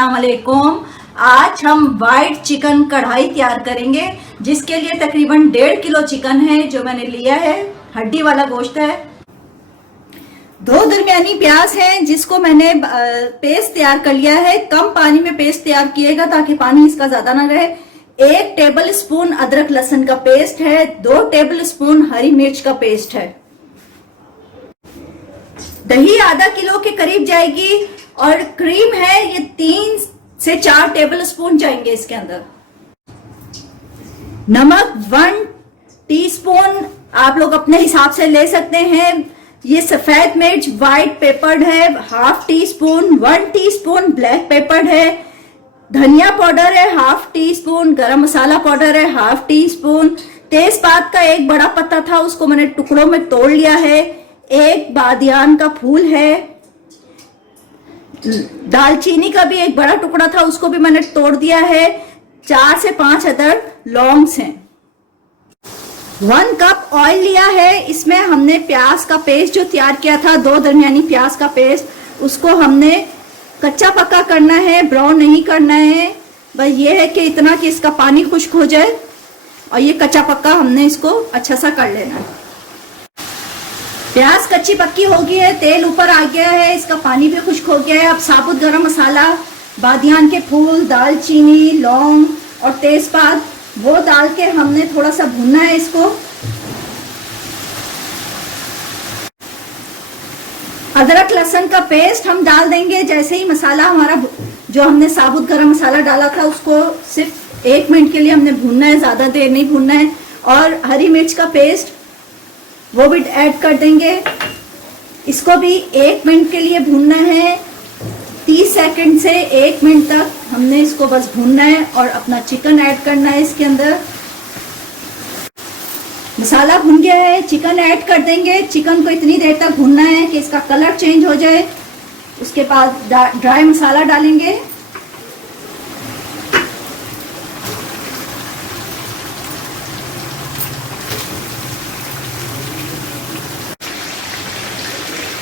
अस्सलाम वालेकुम। आज हम वाइट चिकन कढ़ाई तैयार करेंगे, जिसके लिए तकरीबन 1.5 किलो चिकन है जो मैंने लिया है। हड्डी वाला गोश्त है। 2 दरमियानी प्याज है जिसको मैंने पेस्ट तैयार कर लिया है। कम पानी में पेस्ट तैयार किएगा ताकि पानी इसका ज्यादा ना रहे। 1 टेबल स्पून अदरक लहसुन का पेस्ट है। 2 टेबल स्पून हरी मिर्च का पेस्ट है। दही आधा किलो के करीब जाएगी और क्रीम है ये 3 से 4 टेबल स्पून जाएंगे इसके अंदर। नमक 1 टीस्पून आप लोग अपने हिसाब से ले सकते हैं। ये सफेद मिर्च व्हाइट पेपर्ड है 1/2 टीस्पून। 1 टीस्पून ब्लैक पेपर्ड है। धनिया पाउडर है 1/2 टीस्पून। गरम मसाला पाउडर है 1/2 टीस्पून। तेजपात का 1 बड़ा पत्ता था, उसको मैंने टुकड़ों में तोड़ लिया है। 1 बादियान का फूल है। दालचीनी का भी 1 बड़ा टुकड़ा था, उसको भी मैंने तोड़ दिया है। 4 से 5 अदर लौंग्स हैं। 1 कप ऑयल लिया है। इसमें हमने प्याज का पेस्ट जो तैयार किया था, 2 दरमियानी प्याज का पेस्ट, उसको हमने कच्चा पक्का करना है, ब्राउन नहीं करना है। बस ये है कि इतना कि इसका पानी खुश्क हो जाए और ये कच्चा पक्का हमने इसको अच्छा सा कर लेना है। प्याज कच्ची पक्की हो गई है, तेल ऊपर आ गया है, इसका पानी भी खुश्क हो गया है। अब साबुत गरम मसाला, बादियान के फूल, दालचीनी, लौंग और तेजपात वो डाल के हमने थोड़ा सा भूनना है इसको। अदरक लहसुन का पेस्ट हम डाल देंगे जैसे ही मसाला हमारा, जो हमने साबुत गरम मसाला डाला था उसको सिर्फ 1 मिनट के लिए हमने भूनना है, ज्यादा देर नहीं भूनना है। और हरी मिर्च का पेस्ट वो भी ऐड कर देंगे। इसको भी 1 मिनट के लिए भूनना है। 30 सेकंड से 1 मिनट तक हमने इसको बस भूनना है और अपना चिकन ऐड करना है इसके अंदर। मसाला भुन गया है, चिकन ऐड कर देंगे। चिकन को इतनी देर तक भूनना है कि इसका कलर चेंज हो जाए। उसके बाद ड्राई मसाला डालेंगे।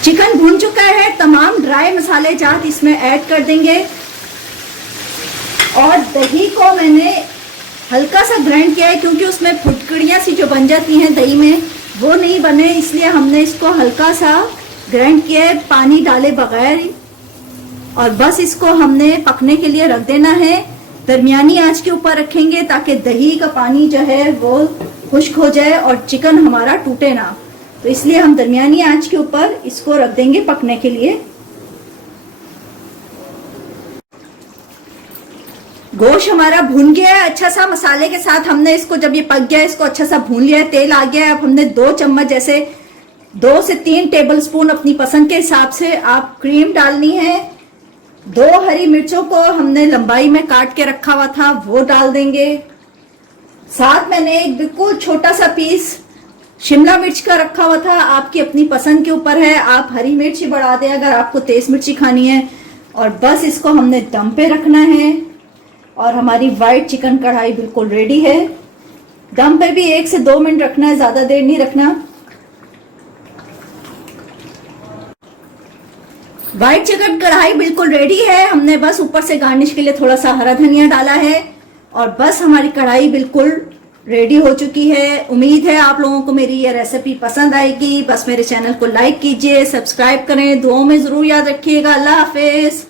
चिकन भून चुका है, तमाम ड्राई मसाले जात इसमें ऐड कर देंगे। और दही को मैंने हल्का सा ग्राइंड किया है क्योंकि उसमें फुटकड़ियाँ सी जो बन जाती हैं दही में, वो नहीं बने, इसलिए हमने इसको हल्का सा ग्राइंड किया है पानी डाले बगैर। और बस इसको हमने पकने के लिए रख देना है। दरमियानी आंच के ऊपर रखेंगे ताकि दही का पानी जो है वो खुश्क हो जाए और चिकन हमारा टूटे ना। तो इसलिए हम दरमियानी आंच के ऊपर इसको रख देंगे पकने के लिए। गोश्त हमारा भुन गया है अच्छा सा मसाले के साथ। हमने इसको जब ये पक गया है इसको अच्छा सा भून लिया है, तेल आ गया है। अब हमने 2 चम्मच जैसे 2 से 3 टेबल स्पून अपनी पसंद के हिसाब से आप क्रीम डालनी है। 2 हरी मिर्चों को हमने लंबाई में काट के रखा हुआ था वो डाल देंगे। साथ मैंने एक बिल्कुल छोटा सा पीस शिमला मिर्च का रखा हुआ था, आपकी अपनी पसंद के ऊपर है। आप हरी मिर्ची बढ़ा दें अगर आपको तेज मिर्ची खानी है। और बस इसको हमने दम पे रखना है और हमारी वाइट चिकन कढ़ाई बिल्कुल रेडी है। दम पे भी 1 से 2 मिनट रखना है, ज्यादा देर नहीं रखना। वाइट चिकन कढ़ाई बिल्कुल रेडी है। हमने बस ऊपर से गार्निश के लिए थोड़ा सा हरा धनिया डाला है और बस हमारी कढ़ाई बिल्कुल रेडी हो चुकी है। उम्मीद है आप लोगों को मेरी ये रेसिपी पसंद आएगी। बस मेरे चैनल को लाइक कीजिए, सब्सक्राइब करें, दुआओं में जरूर याद रखिएगा। अल्लाह हाफिज।